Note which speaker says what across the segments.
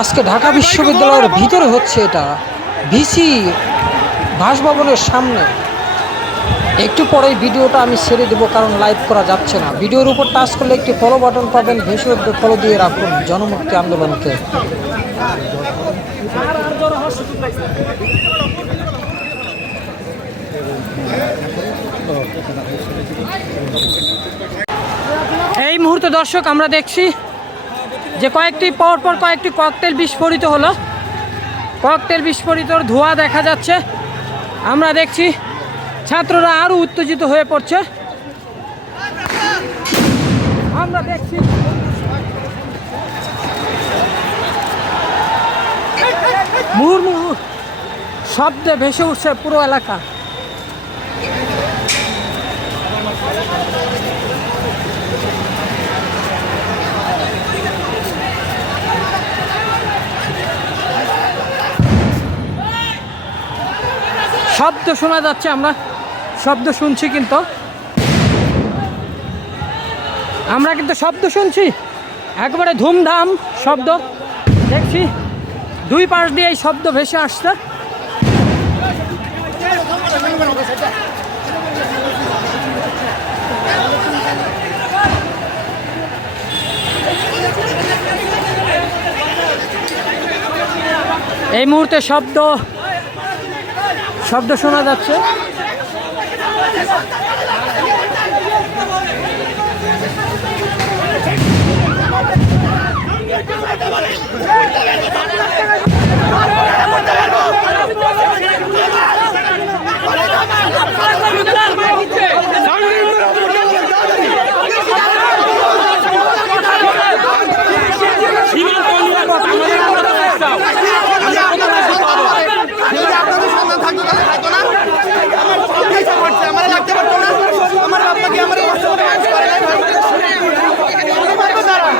Speaker 1: আজকে ঢাকা বিশ্ববিদ্যালয়ের ভিতরে হচ্ছে এটা। ভিসি বাসভবনের সামনে। একটু পরেই ভিডিওটা আমি ছেড়ে দেবো, কারণ লাইভ করা যাচ্ছে না। ভিডিওর উপর টাচ করলে একটি ফলো বাটন পাবেন। ভেসে ফলো দিয়ে রাখুন জনমুক্তি আন্দোলনকে। এই মুহূর্তে দর্শক, আমরা দেখছি যে কয়েকটি পর পর কয়েকটি ককটেল বিস্ফোরিত হলো। ককটেল বিস্ফোরিতর ধোঁয়া দেখা যাচ্ছে। আমরা দেখছি ছাত্ররা আরও উত্তেজিত হয়ে পড়ছে। আমরা দেখছি মুহুর্মুহু শব্দে ভেসে উঠছে পুরো এলাকা। শব্দ শোনা যাচ্ছে, আমরা শব্দ শুনছি কিন্তু। আমরা কিন্তু শব্দ শুনছি। একবারে ধুমধাম শব্দ। দেখছি, দুই পাশ দিয়ে এই শব্দ ভেসে আসছে। এই মুহূর্তে শব্দ শব্দ শোনা যাচ্ছে
Speaker 2: যদি আপনাদের সন্তান থাকতো তাহলে খাইতো না আমার চিকিৎসা করছে আমার লাগতে পারতো না আমার বাবা কি আমার এই কষ্ট করে কাজ করে নাই ভাই কেন মারবে তারা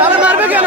Speaker 2: তারা মারবে কেন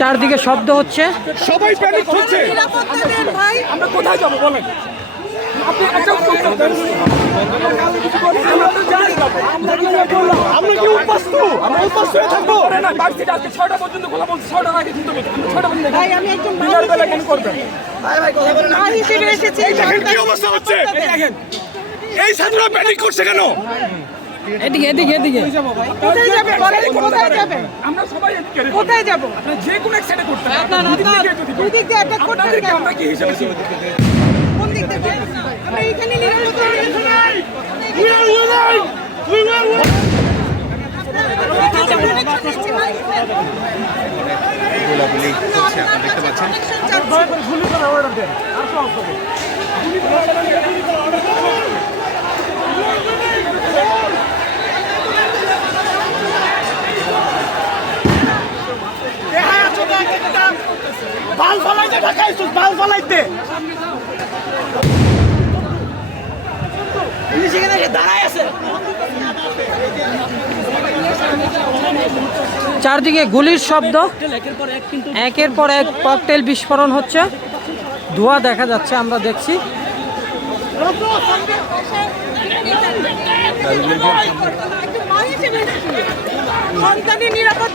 Speaker 1: চারদিকে শব্দ হচ্ছে।
Speaker 3: সবাই প্যানিক হচ্ছে।
Speaker 4: ভাই
Speaker 3: আমরা কোথায় যাব বলেন? আমরা কি উপাস্ত আমরা উপাস্ত হয়ে থাকব। না বাড়িতে আজকে ছয়টা পর্যন্ত খোলা বলছে ছয়টার আগে কিন্তু ছয়টা পর্যন্ত
Speaker 4: ভাই আমি একজন মা
Speaker 3: দিনের বেলা কেন করবেন
Speaker 4: মা হিসেবে এসেছি
Speaker 3: এই দেখেন কি অবস্থা হচ্ছে। এই ছাত্ররা প্যানিক করছে কেন?
Speaker 1: এদিকে এদিকে এদিকে।
Speaker 4: কোথায় যাবে বলেন কোথায় যাবে?
Speaker 3: আমরা সবাই এদিকে
Speaker 4: কোথায় যাব?
Speaker 3: আপনি যে কোনো এক সাইডে করতে
Speaker 4: না, না, না, দুই দিক দিয়ে। attack করতে হবে।
Speaker 3: আমরা কি হিসেবে?
Speaker 4: কোন দিক থেকে আমরা এখানে নিরাপত্তা
Speaker 2: বাল বাল ফলাইতে। পুলিশ এখানে দাঁড়ায় আছে
Speaker 1: চারদিকে গুলির শব্দ। একের পর এক ককটেল বিস্ফোরণ হচ্ছে। ধোঁয়া দেখা যাচ্ছে আমরা দেখছি।
Speaker 4: সন্তানের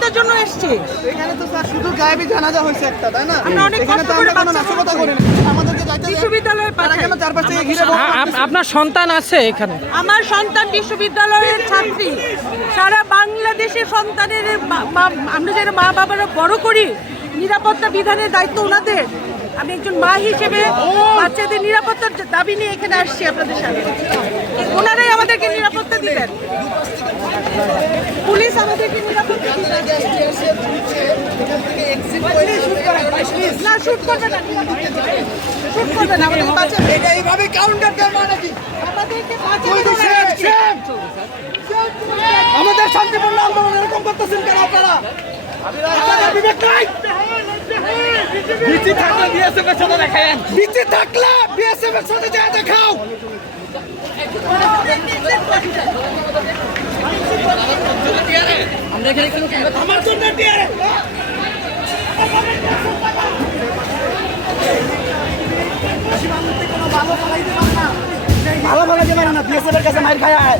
Speaker 4: নিরাপত্তার জন্য এসেছি।
Speaker 2: এখানে তো স্যার শুধু গায়েবী জানাজা হয়েছে একটা তাই না?
Speaker 4: আমরা অনেক কষ্ট করে
Speaker 2: আমরা কোনো নাশকতা করি না আমাদেরকে যাইতে
Speaker 4: বিশ্ববিদ্যালয়ে
Speaker 2: তারা
Speaker 4: পাঠাই
Speaker 2: কেন চারপাশ ঘিরে
Speaker 1: আপ- আপনার সন্তান আছে এখানে?
Speaker 4: আমার সন্তান বিশ্ববিদ্যালয়ের ছাত্রী। সারা বাংলাদেশের সন্তানের আমরা যারা মা বাবারা বড় করি নিরাপত্তা বিধানের দায়িত্ব ওনাদের। আমি একজন মা হিসেবে বাচ্চাদের নিরাপত্তার দাবি নিয়ে এখানে আসছি আপনাদের সাথে ওনারাই আমাদেরকে নিরাপত্তা পুলিশ আমাদেরকে নিরাপত্তা না শুট করবে না শুট করবে না আমাদের বাচ্চা
Speaker 2: এটা এইভাবে কাউন্টার দেওয়া মানে কি?
Speaker 4: আমাদেরকে।
Speaker 2: আমাদের শান্তিপূর্ণ আন্দোলন এরকম করতে
Speaker 3: আপনাদের বিবেক নাই। বিচি থাকলে বিএসএফ এর সাথে দেখায়েন বিচি থাকলে বিএসএফ এর সাথে যা দেখাও। ভালো ভালো যে মারে না বিএসএফ এর কাছে মার খায়।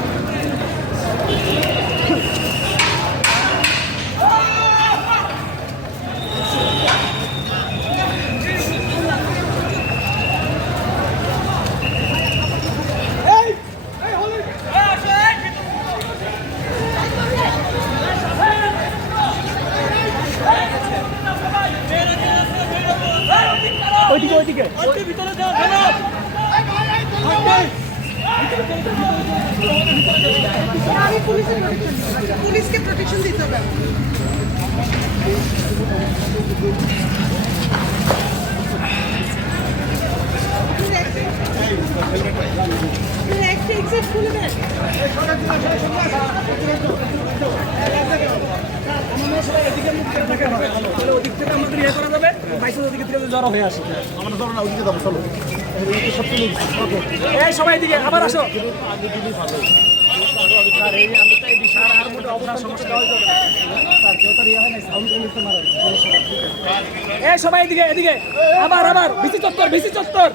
Speaker 3: ওইদিকে ওইদিকে
Speaker 4: পুলিশকে প্রোটেকশন দিতে হবে
Speaker 3: বাইশের ওদিকে থেকে জড়ো হয়ে আসে। আমরা জড়ো না ওদিকে যাব চলো। এই সবাই এদিকে আবার আসো। এই সবাই এদিকে এদিকে। আবার আবার বিসি চত্বর বিসি চত্বর।